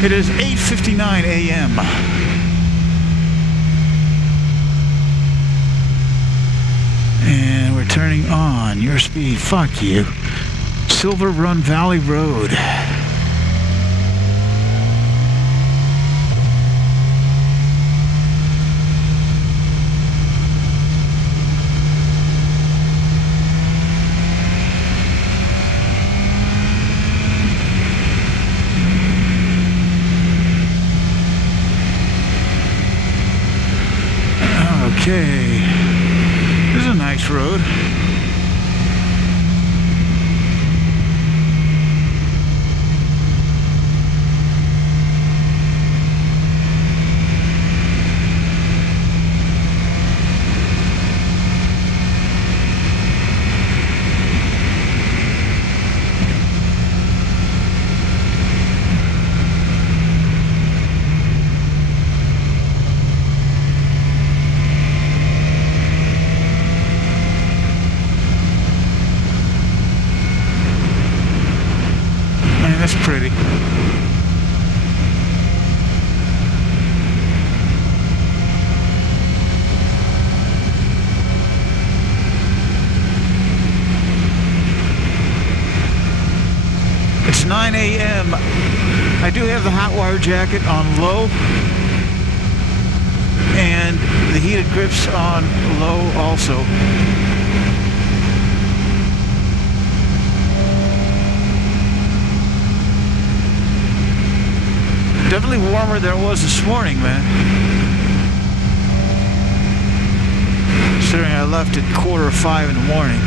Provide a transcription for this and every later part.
It is 8:59 a.m. And we're turning on your speed. Fuck you. Silver Run Valley Road. Okay, this is a nice road. That's pretty. It's 9 a.m. I do have the hot wire jacket on low and the heated grips on low also. Definitely warmer than it was this morning, man. Considering I left at 4:45 in the morning.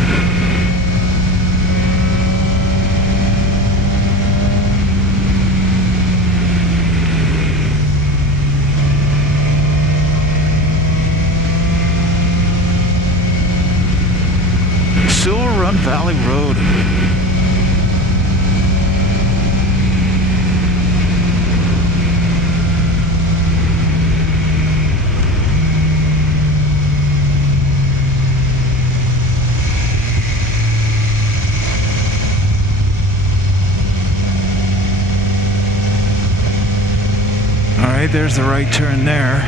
Silver Run Valley Road. Alright, there's the right turn there.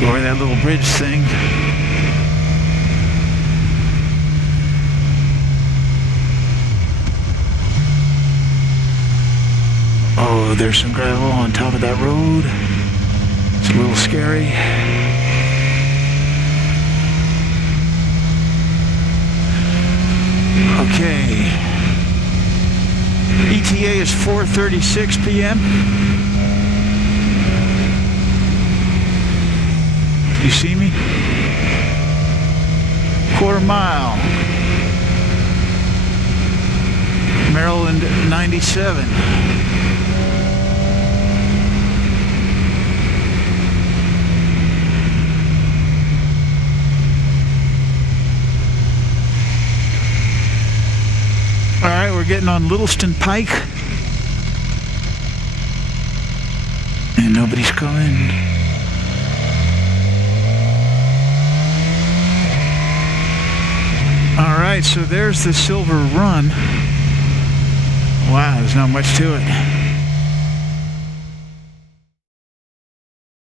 Go over that little bridge thing. Oh, there's some gravel on top of that road. It's a little scary. Okay. ETA is 4:36 p.m. You see me? Quarter mile. Maryland 97. Alright, we're getting on Littleston Pike. And nobody's coming. Alright, so there's the Silver Run. Wow, there's not much to it.